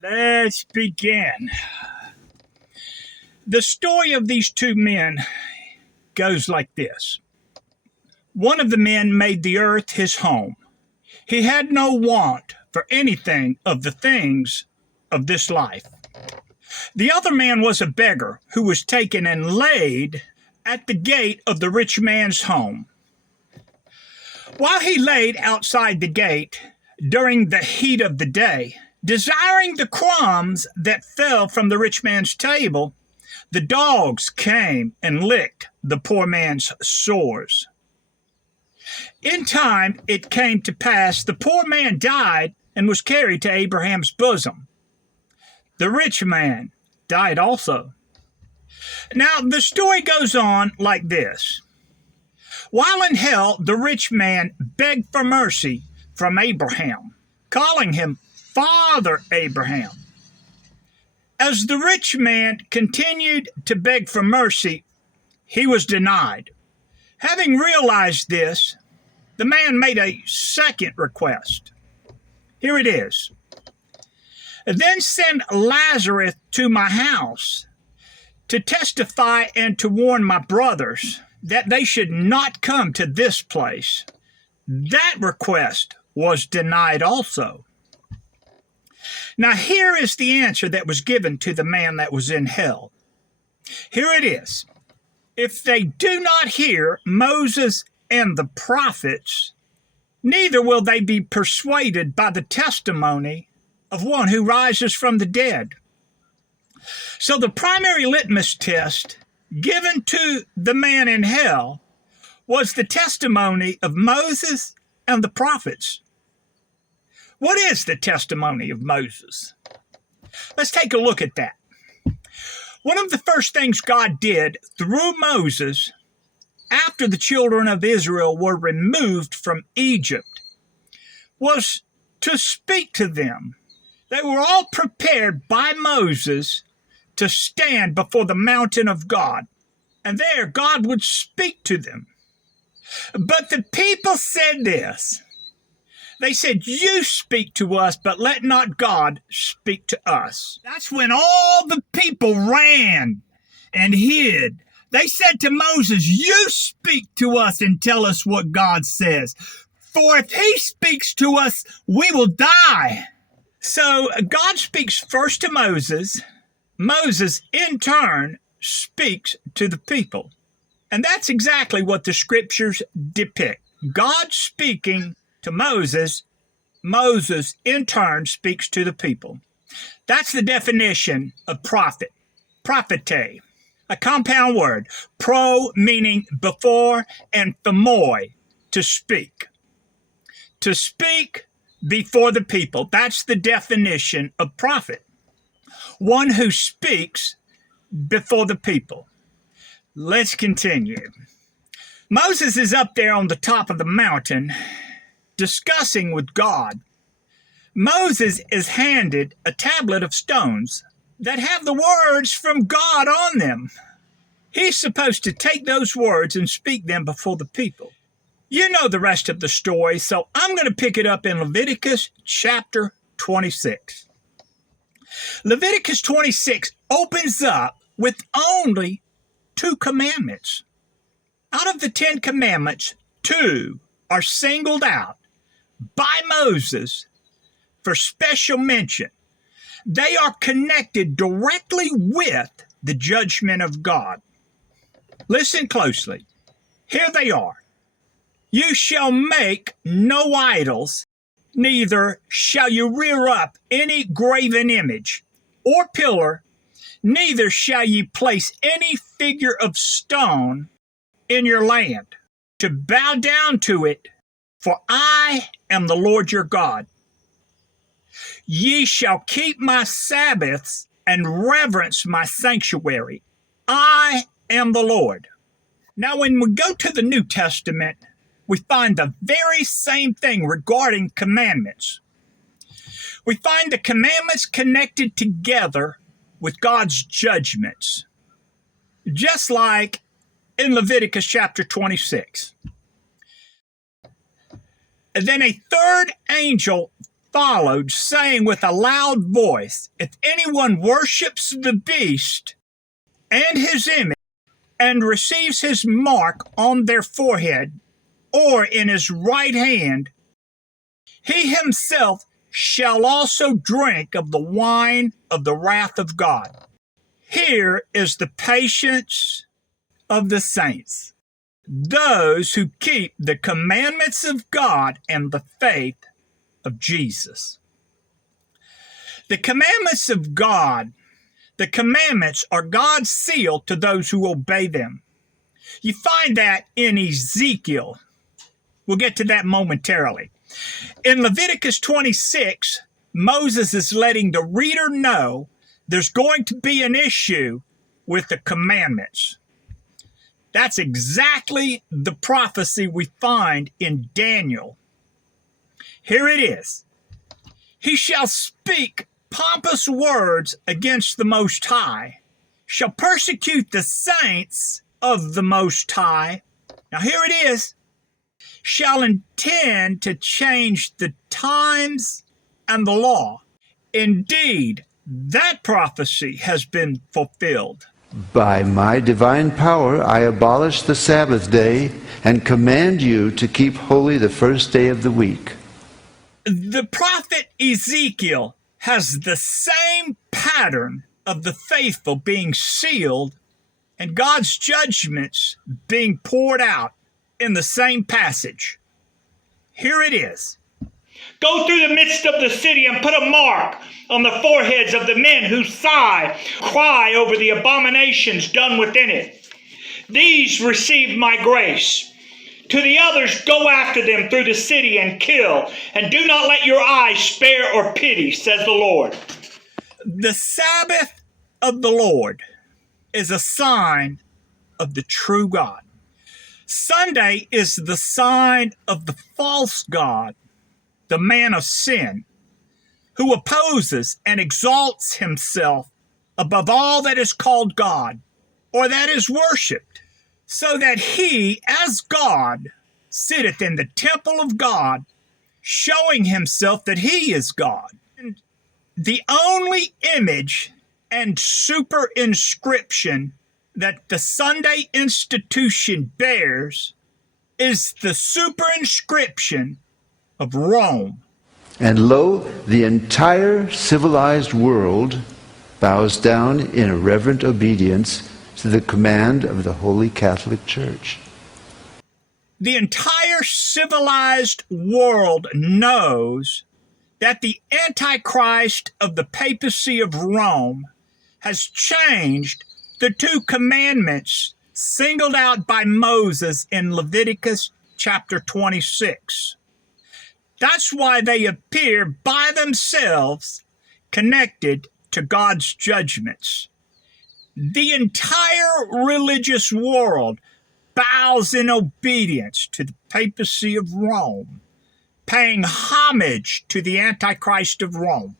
Let's begin. The story of these two men goes like this. One of the men made the earth his home. He had no want for anything of the things of this life. The other man was a beggar who was taken and laid at the gate of the rich man's home. While he laid outside the gate during the heat of the day, desiring the crumbs that fell from the rich man's table, the dogs came and licked the poor man's sores. In time it came to pass the poor man died and was carried to Abraham's bosom. The rich man died also. Now the story goes on like this. While in hell, the rich man begged for mercy from Abraham, calling him Father Abraham. As the rich man continued to beg for mercy, he was denied. Having realized this, the man made a second request. Here it is. Then send Lazarus to my house to testify and to warn my brothers that they should not come to this place. That request was denied also. Now here is the answer that was given to the man that was in hell. Here it is. If they do not hear Moses and the prophets, neither will they be persuaded by the testimony of one who rises from the dead. So the primary litmus test given to the man in hell was the testimony of Moses and the prophets. What is the testimony of Moses? Let's take a look at that. One of the first things God did through Moses after the children of Israel were removed from Egypt was to speak to them. They were all prepared by Moses to stand before the mountain of God, and there God would speak to them. But the people said this. They said, "You speak to us, but let not God speak to us." That's when all the people ran and hid. They said to Moses, "You speak to us and tell us what God says. For if he speaks to us, we will die." So God speaks first to Moses. Moses, in turn, speaks to the people. And that's exactly what the scriptures depict. God speaking to Moses, Moses, in turn, speaks to the people. That's the definition of prophet, prophete, a compound word, pro meaning before and themoi, to speak. To speak before the people. That's the definition of prophet. One who speaks before the people. Let's continue. Moses is up there on the top of the mountain discussing with God. Moses is handed a tablet of stones that have the words from God on them. He's supposed to take those words and speak them before the people. You know the rest of the story, so I'm going to pick it up in Leviticus chapter 26. Leviticus 26 opens up with only 2 commandments. Out of the 10 commandments, 2 are singled out by Moses for special mention. They are connected directly with the judgment of God. Listen closely. Here they are. You shall make no idols, neither shall you rear up any graven image or pillar, neither shall ye place any figure of stone in your land, to bow down to it, for I am the Lord your God. Ye shall keep my Sabbaths and reverence my sanctuary. I am the Lord. Now, when we go to the New Testament, we find the very same thing regarding commandments. We find the commandments connected together with God's judgments, just like in Leviticus chapter 26. And then a third angel followed, saying with a loud voice, "If anyone worships the beast and his image, and receives his mark on their forehead or in his right hand, he himself shall also drink of the wine of the wrath of God." Here is the patience of the saints, those who keep the commandments of God and the faith of Jesus. The commandments of God, the commandments are God's seal to those who obey them. You find that in Ezekiel. We'll get to that momentarily. In Leviticus 26, Moses is letting the reader know there's going to be an issue with the commandments. That's exactly the prophecy we find in Daniel. Here it is. He shall speak pompous words against the Most High, shall persecute the saints of the Most High. Now here it is. Shall intend to change the times and the law. Indeed, that prophecy has been fulfilled. By my divine power, I abolish the Sabbath day and command you to keep holy the first day of the week. The prophet Ezekiel has the same pattern of the faithful being sealed and God's judgments being poured out in the same passage. Here it is. "Go through the midst of the city and put a mark on the foreheads of the men who cry over the abominations done within it. These receive my grace. To the others, go after them through the city and kill, and do not let your eyes spare or pity, says the Lord." The Sabbath of the Lord is a sign of the true God. Sunday is the sign of the false God, the man of sin, who opposes and exalts himself above all that is called God or that is worshipped, so that he, as God, sitteth in the temple of God, showing himself that he is God. And the only image and superinscription that the Sunday institution bears is the superinscription of Rome. And lo, the entire civilized world bows down in reverent obedience to the command of the Holy Catholic Church. The entire civilized world knows that the Antichrist of the papacy of Rome has changed the two commandments singled out by Moses in Leviticus chapter 26. That's why they appear by themselves connected to God's judgments. The entire religious world bows in obedience to the papacy of Rome, paying homage to the Antichrist of Rome.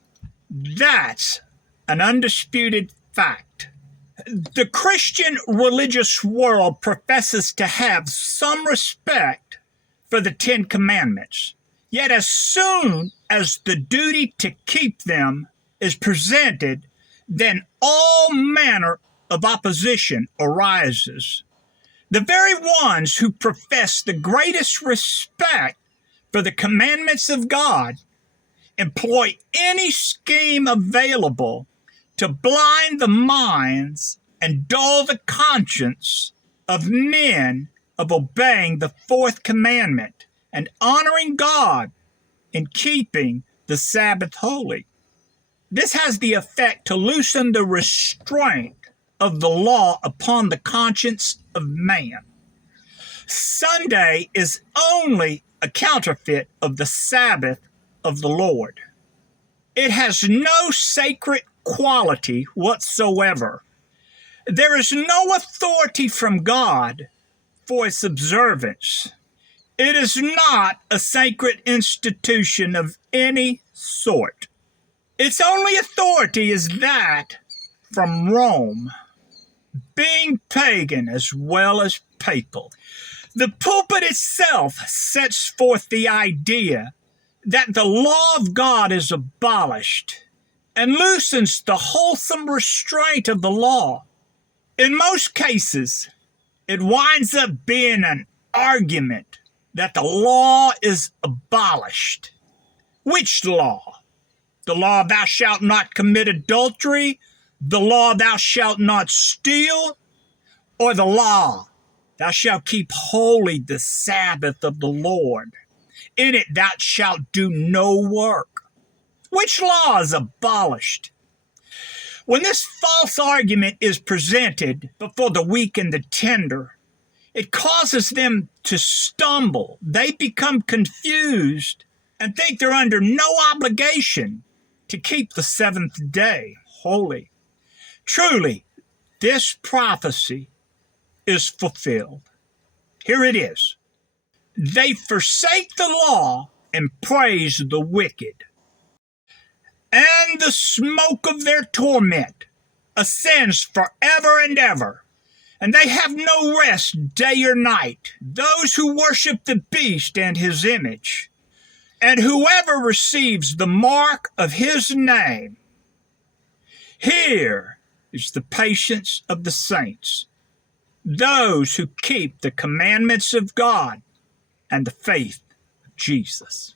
That's an undisputed fact. The Christian religious world professes to have some respect for the Ten Commandments. Yet as soon as the duty to keep them is presented, then all manner of opposition arises. The very ones who profess the greatest respect for the commandments of God employ any scheme available to blind the minds and dull the conscience of men of obeying the fourth commandment and honoring God in keeping the Sabbath holy. This has the effect to loosen the restraint of the law upon the conscience of man. Sunday is only a counterfeit of the Sabbath of the Lord. It has no sacred quality whatsoever. There is no authority from God for its observance. It is not a sacred institution of any sort. Its only authority is that from Rome, being pagan as well as papal. The pulpit itself sets forth the idea that the law of God is abolished and loosens the wholesome restraint of the law. In most cases, it winds up being an argument that the law is abolished. Which law? The law thou shalt not commit adultery, the law thou shalt not steal, or the law thou shalt keep holy the Sabbath of the Lord. In it thou shalt do no work. Which law is abolished? When this false argument is presented before the weak and the tender, it causes them to stumble. They become confused and think they're under no obligation to keep the seventh day holy. Truly, this prophecy is fulfilled. Here it is. They forsake the law and praise the wicked, and the smoke of their torment ascends forever and ever, and they have no rest day or night, those who worship the beast and his image, and whoever receives the mark of his name. Here is the patience of the saints, those who keep the commandments of God and the faith of Jesus.